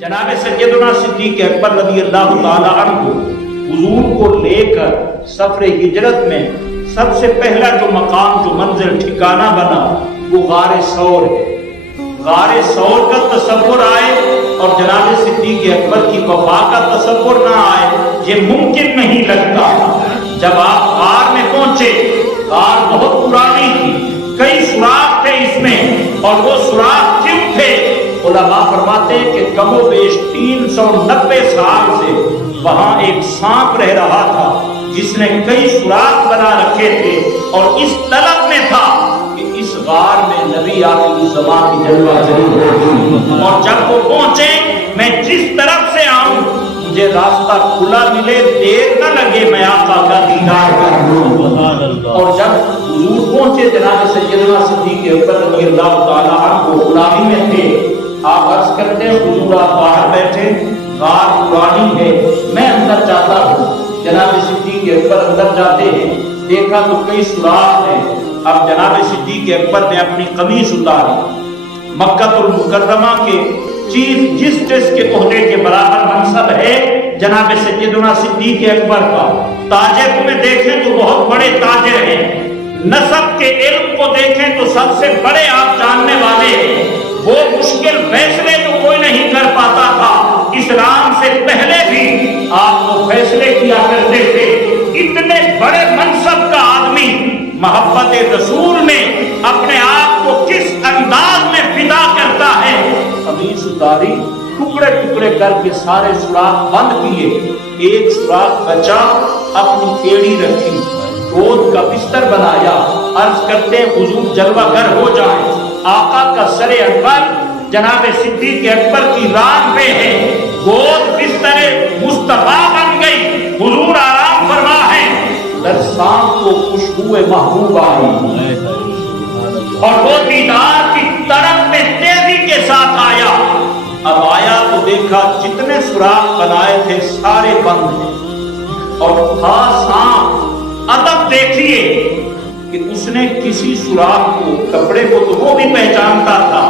جناب سیدنا صدیق اکبر رضی اللہ تعالی عنہ حضور کو لے کر سفر ہجرت میں سب سے پہلا جو مقام جو منزل ٹھکانہ بنا وہ غار ثور ہے۔ غار ثور کا تصور آئے اور جناب صدیق اکبر کی وفا کا تصور نہ آئے یہ ممکن نہیں لگتا۔ جب آپ غار میں پہنچے، غار بہت پرانی تھی، کئی سوراخ تھے اس میں، اور وہ سوراخ کیوں تھے؟ علماء فرماتے ہیں کہ کم و بیش 390 سال سے وہاں ایک سانپ رہ رہا تھا جس نے کئی سوراخ بنا رکھے تھے اور اس طلب میں تھا کہ اس غار میں نبی آخر الزمان کی جلوہ جری ہوگی، اور جب وہ پہنچے میں جس طرف سے آؤں مجھے راستہ کھلا ملے، دیر نہ لگے میں آقا کا دیدار کروں۔ اور جب حضور پہنچے جناب سیدنا صدیق اکبر رضی اللہ تعالی عنہ غلامی میں تھے، آپ عرض کرتے ہیں حضور آپ باہر بیٹھے، غار پرانی ہے، میں اندر جاتا ہوں۔ جناب صدیق اکبر اندر جاتے ہیں، دیکھا تو کئی سوراخ ہیں۔ اب جناب صدیق اکبر نے اپنی قمیص اتاری، مکہ المکرمہ کے چیف جسٹس کے عہدے کے برابر منصب ہے جناب سیدنا صدیق اکبر کا۔ تاجر میں دیکھیں تو بہت بڑے تاجر ہیں، نسب کے علم کو دیکھیں تو سب سے بڑے آپ جاننے والے ہیں۔ وہ مشکل فیصلے جو کوئی نہیں کر پاتا تھا، اسلام سے پہلے بھی آپ کو فیصلے کیا کرتے تھے۔ اتنے بڑے منصب کا آدمی محبت رسول میں اپنے آپ کو کس انداز میں فدا کرتا ہے؟ قمیص اتاری، ٹکڑے ٹکڑے کر کے سارے سوراخ بند کیے، ایک سوراخ بچا، اپنی ایڑی رکھی، دودھ کا بستر بنایا، عرض کرتے ہیں حضور جلوہ گر ہو جائیں۔ آقا کا سر انور جناب صدیق اکبر کی ران پہ ہے، گود بستر مصطفیٰ بن گئی، حضور آرام فرما ہے۔ در سانپ کو خوشبو محبوب آئی اور وہ دیدار کی طرف میں تیزی کے ساتھ آیا۔ اب آیا تو دیکھا جتنے سوراخ بنائے تھے سارے بند ہیں، اور تھا سانپ۔ ادب دیکھیے کہ اس نے کسی سوراخ کو، کپڑے کو تو وہ بھی پہچانتا تھا،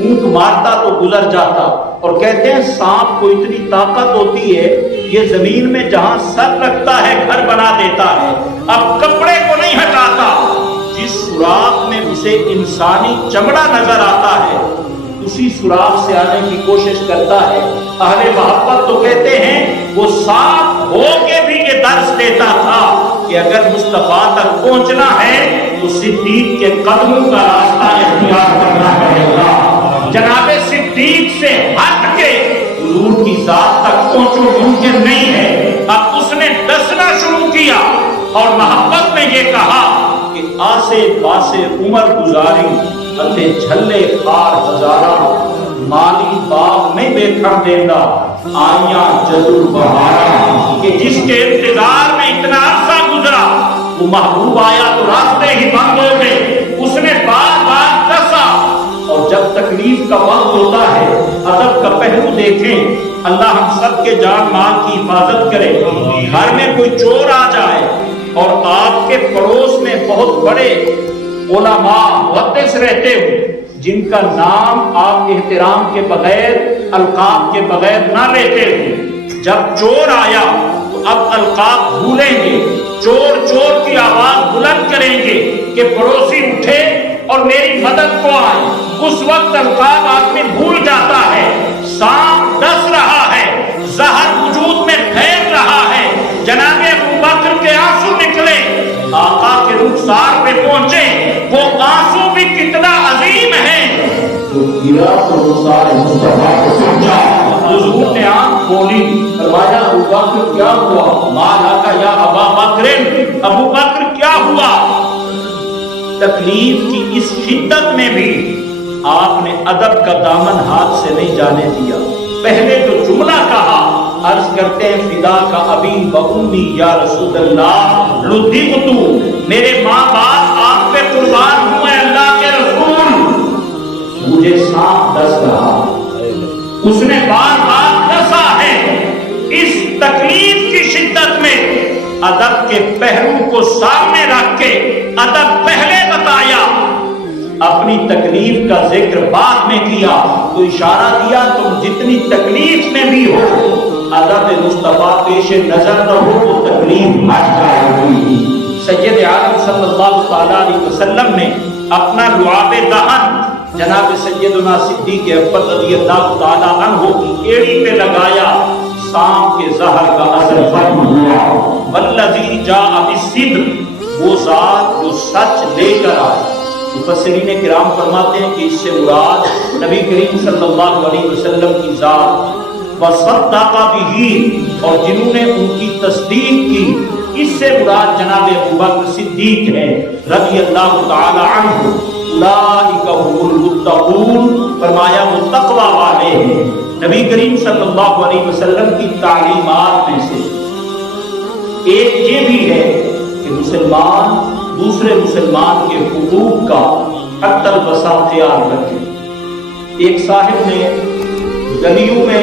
اونٹ مارتا تو گزر جاتا، اور کہتے ہیں سانپ کو اتنی طاقت ہوتی ہے یہ زمین میں جہاں سر رکھتا ہے گھر بنا دیتا ہے، اب کپڑے کو نہیں ہٹاتا۔ جس سوراخ میں اسے انسانی چمڑا نظر آتا ہے اسی سوراخ سے آنے کی کوشش کرتا ہے۔ اہل محبت تو کہتے ہیں وہ سانپ ہو کے بھی یہ درس دیتا تھا کہ اگر مصطفیٰ تک پہنچنا ہے تو صدیق کے قدموں کا راستہ اختیار کرنا پڑے گا۔ جناب صدیق سے ہٹ کے حضور کی ذات تک پہنچو ممکن نہیں ہے۔ اب اس نے ڈسنا شروع کیا اور محبت میں یہ کہا کہ آسے پاسے عمر گزاری اتے جھلے خار ہزارہ، مالی باغ نہیں دیکھن دینا آئیاں جدو بہارا، کہ جس کے انتظار میں اتنا عرصہ گزرا وہ محبوب آیا تو راستے ہی بند ہو گئے۔ اس نے بار بار ڈسا، اور جب تکلیف کا وقت ہوتا ہے ادب کا پہلو دیکھیں۔ اللہ ہم سب کے جان مال کی حفاظت کرے۔ گھر میں کوئی چور آ جائے اور آپ کے پڑوس میں بہت بڑے علماء محدث رہتے ہو جن کا نام آپ احترام کے بغیر، القاب کے بغیر نہ لیتے ہو، جب چور آیا تو اب القاب بھولیں گے، چور چور کی آواز بلند کریں گے کہ پڑوسی اٹھے اور میری مدد کو آئے۔ اس وقت القاب آدمی بھول جاتا ہے۔ سانپ ڈس رہا ہے، زہر وجود میں پھیل رہا ہے۔ جناب ابوبکر کے آنسو نکلے، آقا کے رخسار پہ پہنچے، وہ آنسو بھی کتنا عظیم ہے جو گرا تو رخسار مصطفیٰ کو سمجھا۔ حضور نے آنکھ کھولی، فرمایا ابوبکر کیا ہوا؟ مالا کا یا ابا بکر، ابوبکر کیا ہوا؟ تکلیف کی اس شدت میں بھی آپ نے ادب کا دامن ہاتھ سے نہیں جانے دیا۔ پہلے جو جملہ کہا، عرض کرتے ہیں فدا کا ابی و امی یا رسول اللہ لدغتو، میرے ماں باپ آپ پہ قربان ہوئے اللہ کے رسول، مجھے سانپ ڈس رہا۔ اس نے بار بار ڈسا ہے۔ اس تکلیف کی شدت میں ادب کے پہلو کو سامنے رکھ کے ادب پہلے بتایا۔ اپنی تکلیف کا ذکر بعد میں کیا تو اشارہ دیا تم جتنی تکلیف میں بھی ہو حضرت مصطفیٰ پیش نظر نہ ہو تو تکلیف ہٹ جائے گی۔ سید عالم صلی اللہ تعالیٰ علیہ وسلم نے اپنا لعاب دہن جناب سیدنا صدیق اکبر رضی اللہ تعالیٰ عنہ کی ایڑی پہ لگایا، سام کے زہر کا اثر ختم ہوا۔ والذی جاء بالصدق، وہ ذات جو سچ لے کر آئے۔ مفسرین کرام فرماتے ہیں کہ اس سے مراد نبی کریم صلی اللہ علیہ وسلم کی ذات، وصدق بہ، اور جنہوں نے ان کی تصدیق کی، اس سے مراد جناب ابوبکر صدیق ہے رضی اللہ تعالی عنہ۔ اولئک هم المتقون، فرمایا وہ تقوی والے ہیں۔ نبی کریم صلی اللہ علیہ وسلم کی تعلیمات میں سے ایک یہ بھی ہے کہ مسلمان دوسرے مسلمان کے حقوق کا حتی الوسع خیال رکھے۔ ایک صاحب نے گلیوں میں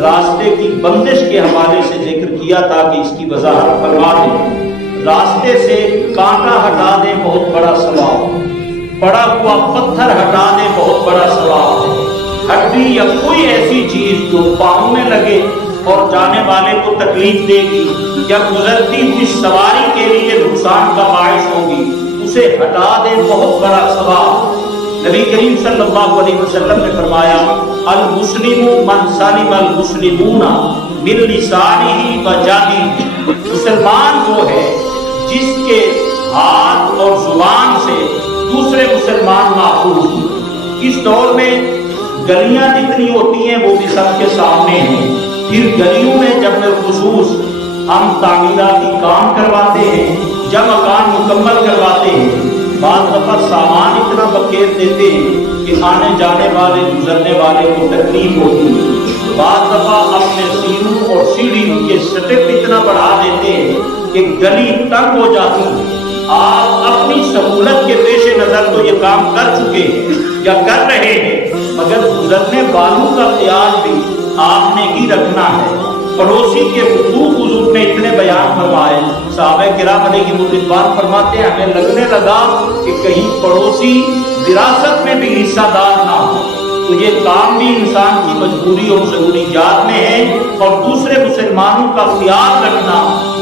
راستے کی بندش کے حوالے سے ذکر کیا تھا کہ اس کی وضاحت فرما دیں۔ راستے سے کانٹا ہٹا دیں بہت بڑا ثواب، پڑا ہوا پتھر ہٹا دیں بہت بڑا ثواب ہے۔ ہڈی یا کوئی ایسی چیز جو پاؤں میں لگے اور جانے والے کو تکلیف دے گی یا گزرتی ہوئی سواری کے لیے نقصان کا باعث ہوگی، اسے ہٹا دیں بہت بڑا ثواب۔ نبی کریم صلی اللہ علیہ وسلم نے فرمایا المسلم من سلم المسلمون من لسانہ و یدہ، مسلمان وہ ہے جس کے ہاتھ اور زبان سے دوسرے مسلمان محفوظ ہیں۔ اس دور میں گلیاں جتنی ہوتی ہیں وہ بھی سب کے سامنے ہیں۔ پھر گلیوں میں جب بالخصوص ہم تعمیراتی کام کرواتے ہیں، جب مکان مکمل کرواتے ہیں، بعض دفعہ سامان اتنا بکیر دیتے ہیں کہ آنے جانے والے گزرنے والے کو تکلیف ہوتی ہے۔ بعض دفعہ اپنے سیڑھوں اور سیڑھیوں کے سٹپ اتنا بڑھا دیتے ہیں کہ گلی تنگ ہو جاتی ہے۔ آپ اپنی سہولت کے پیش نظر تو یہ کام کر چکے ہیں یا کر رہے ہیں، مگر گزرنے والوں کا خیال بھی آپ نے ہی رکھنا ہے۔ پڑوسی کے حقوق حضور نے اتنے بیان فرمائے، صحابہ کرام علیہ رضوان فرماتے ہیں ہمیں لگنے لگا کہ کہیں پڑوسی وراثت میں بھی حصہ دار نہ ہو، تو یہ کام بھی انسان کی مجبوری اور ضروریات میں ہے، اور دوسرے مسلمانوں کا خیال رکھنا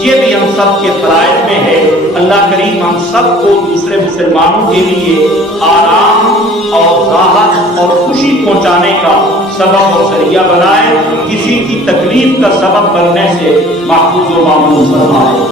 یہ بھی ہم سب کے فرائض میں ہے۔ اللہ کریم ہم سب کو دوسرے مسلمانوں کے لیے آرام اور راحت اور خوشی پہنچانے کا سبب اور ذریعہ بنائے، کسی کی تکلیف کا سبب بننے سے محفوظ و معمون فرمائے۔